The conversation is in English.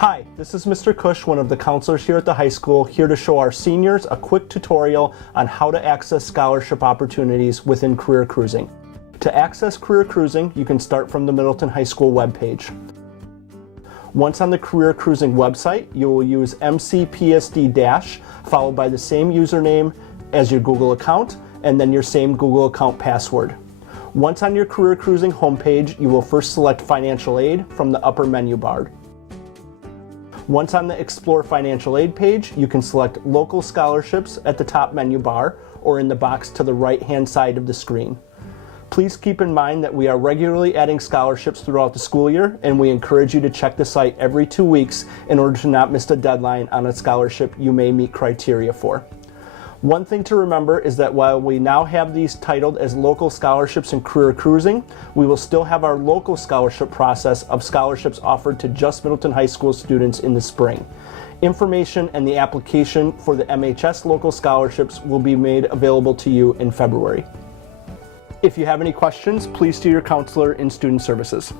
Hi, this is Mr. Cush, one of the counselors here at the high school, here to show our seniors a quick tutorial on how to access scholarship opportunities within Career Cruising. To access Career Cruising, you can start from the Middleton High School webpage. Once on the Career Cruising website, you will use MCPSD- followed by the same username as your Google account, and then your same Google account password. Once on your Career Cruising homepage, you will first select Financial Aid from the upper menu bar. Once on the Explore Financial Aid page, you can select Local Scholarships at the top menu bar or in the box to the right-hand side of the screen. Please keep in mind that we are regularly adding scholarships throughout the school year, and we encourage you to check the site every 2 weeks in order to not miss the deadline on a scholarship you may meet criteria for. One thing to remember is that while we now have these titled as local scholarships in Career Cruising, we will still have our local scholarship process of scholarships offered to just Middleton High School students in the spring. Information and the application for the MHS local scholarships will be made available to you in February. If you have any questions, please see your counselor in Student Services.